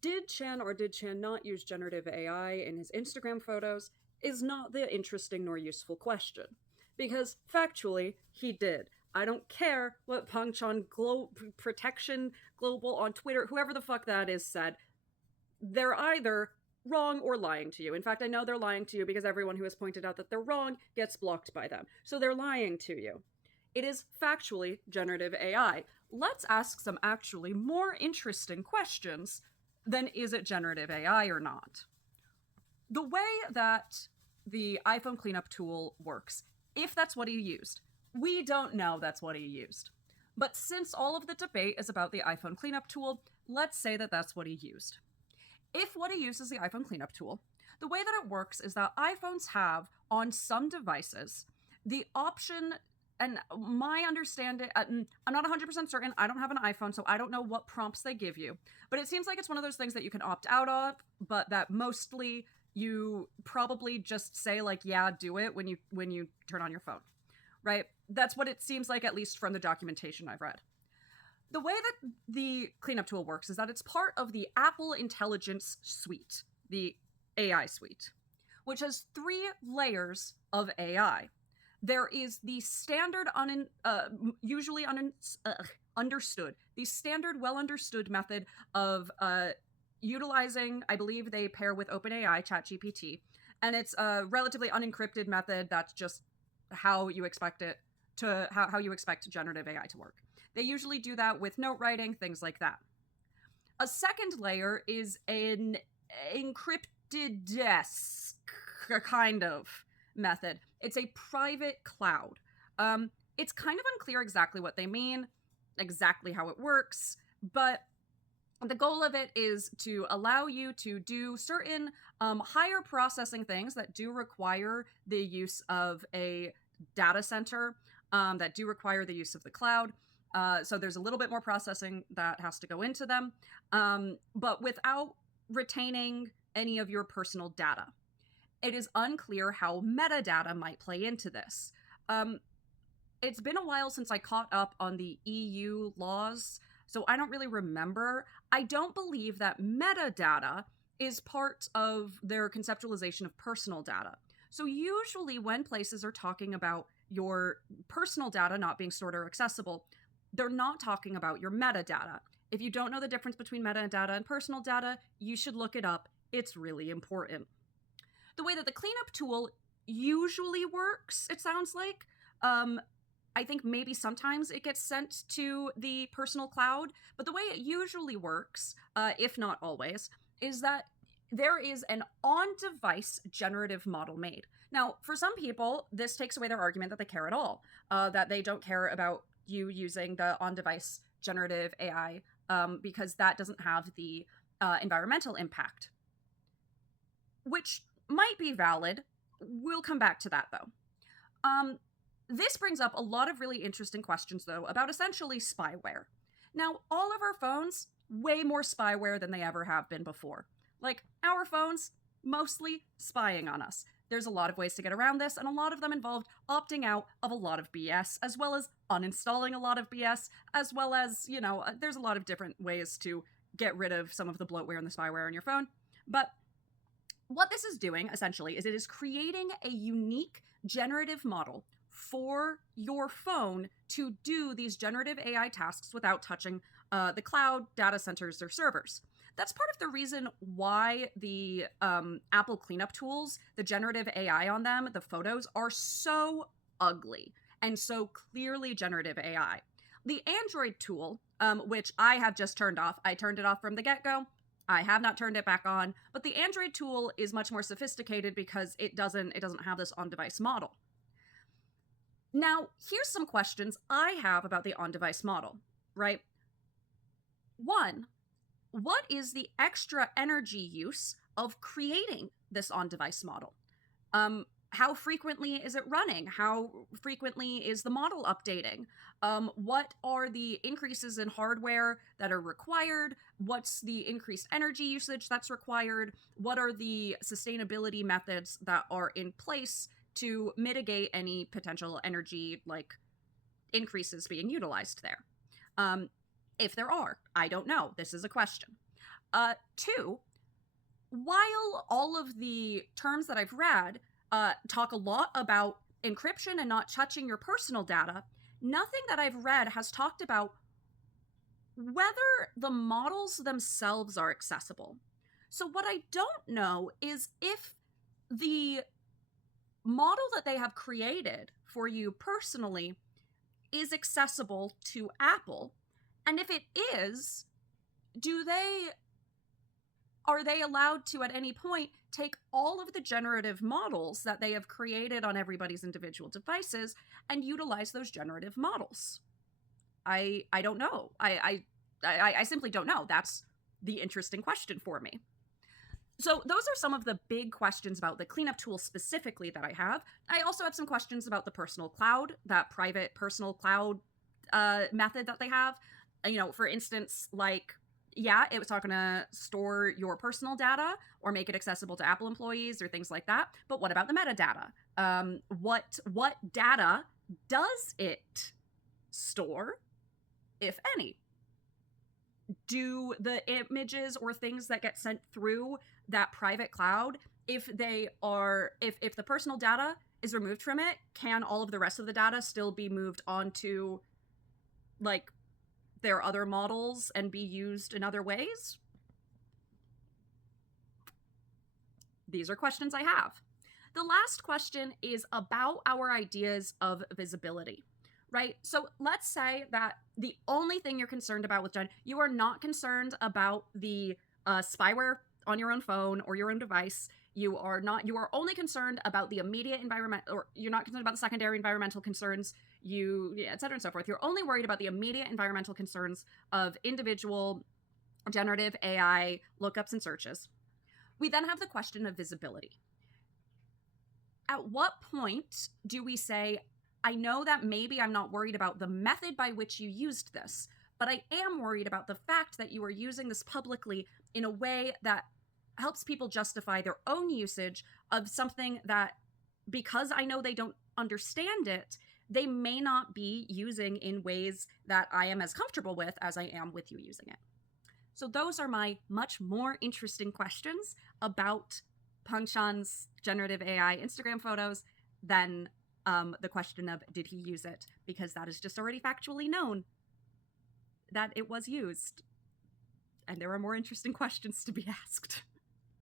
did Chan or did Chan not use generative AI in his Instagram photos is not the interesting nor useful question. Because factually, he did. I don't care what Pangchan Protection Global on Twitter, whoever the fuck that is, said. They're either wrong or lying to you. In fact, I know they're lying to you because everyone who has pointed out that they're wrong gets blocked by them. So they're lying to you. It is factually generative AI. Let's ask some actually more interesting questions than is it generative AI or not. The way that the iPhone cleanup tool works, if that's what he used, we don't know that's what he used. But since all of the debate is about the iPhone cleanup tool, let's say that that's what he used. If what he uses the iPhone cleanup tool, the way that it works is that iPhones have on some devices the option, and my understanding, I'm not 100% certain. I don't have an iPhone, so I don't know what prompts they give you. But it seems like it's one of those things that you can opt out of, but that mostly you probably just say like, yeah, do it when you turn on your phone, right? That's what it seems like, at least from the documentation I've read. The way that the cleanup tool works is that it's part of the Apple Intelligence Suite, the AI suite, which has three layers of AI. There is the standard, understood, the standard, well understood method of utilizing, I believe they pair with OpenAI, ChatGPT, and it's a relatively unencrypted method that's just how you expect it to how you expect generative AI to work. They usually do that with note writing, things like that. A second layer is an encrypted desk kind of method. It's a private cloud. It's kind of unclear exactly what they mean, exactly how it works, but the goal of it is to allow you to do certain higher processing things that do require the use of a data center, that do require the use of the cloud. So there's a little bit more processing that has to go into them, but without retaining any of your personal data. It is unclear how metadata might play into this. It's been a while since I caught up on the EU laws, so I don't really remember. I don't believe that metadata is part of their conceptualization of personal data. So usually when places are talking about your personal data not being stored or accessible, they're not talking about your metadata. If you don't know the difference between metadata and personal data, you should look it up. It's really important. The way that the cleanup tool usually works, it sounds like, I think maybe sometimes it gets sent to the personal cloud, but the way it usually works, if not always, is that there is an on-device generative model made. Now, for some people, this takes away their argument that they care at all, that they don't care about you using the on-device generative AI because that doesn't have the environmental impact, which might be valid. We'll come back to that, though. This brings up a lot of really interesting questions, though, about essentially spyware. Now, all of our phones, way more spyware than they ever have been before. Like, our phones, mostly spying on us. There's a lot of ways to get around this, and a lot of them involved opting out of a lot of BS, as well as uninstalling a lot of BS, as well as, there's a lot of different ways to get rid of some of the bloatware and the spyware on your phone. But what this is doing, essentially, is it is creating a unique generative model for your phone to do these generative AI tasks without touching the cloud, data centers, or servers. That's part of the reason why the Apple cleanup tools, the generative AI on them, the photos, are so ugly and so clearly generative AI. The Android tool, which I have just turned off, I turned it off from the get-go. I have not turned it back on, but the Android tool is much more sophisticated because it doesn't have this on-device model. Now, here's some questions I have about the on-device model, right? One, what is the extra energy use of creating this on-device model? How frequently is it running? How frequently is the model updating? What are the increases in hardware that are required? What's the increased energy usage that's required? What are the sustainability methods that are in place to mitigate any potential energy increases being utilized there? If there are, I don't know. This is a question. Two, while all of the terms that I've read talk a lot about encryption and not touching your personal data, nothing that I've read has talked about whether the models themselves are accessible. So, what I don't know is if the model that they have created for you personally is accessible to Apple. And if it is, do they are they allowed to at any point take all of the generative models that they have created on everybody's individual devices and utilize those generative models? I don't know. I simply don't know. That's the interesting question for me. So those are some of the big questions about the cleanup tool specifically that I have. I also have some questions about the personal cloud, that private personal cloud method that they have. For instance, like, yeah, it was not going to store your personal data or make it accessible to Apple employees or things like that. But what about the metadata? What data does it store, if any? Do the images or things that get sent through that private cloud, if the personal data is removed from it, can all of the rest of the data still be moved onto like their other models and be used in other ways? These are questions I have. The last question is about our ideas of visibility. Right? So let's say that the only thing you're concerned about with Gen, you are not concerned about the spyware on your own phone or your own device. You are only concerned about the immediate environment, or you're not concerned about the secondary environmental concerns, et cetera and so forth. You're only worried about the immediate environmental concerns of individual generative AI lookups and searches. We then have the question of visibility. At what point do we say, I know that maybe I'm not worried about the method by which you used this, but I am worried about the fact that you are using this publicly in a way that helps people justify their own usage of something that, because I know they don't understand it, they may not be using in ways that I am as comfortable with as I am with you using it. So those are my much more interesting questions about Pangshan's generative AI Instagram photos than the question of did he use it, because that is just already factually known that it was used. And there are more interesting questions to be asked.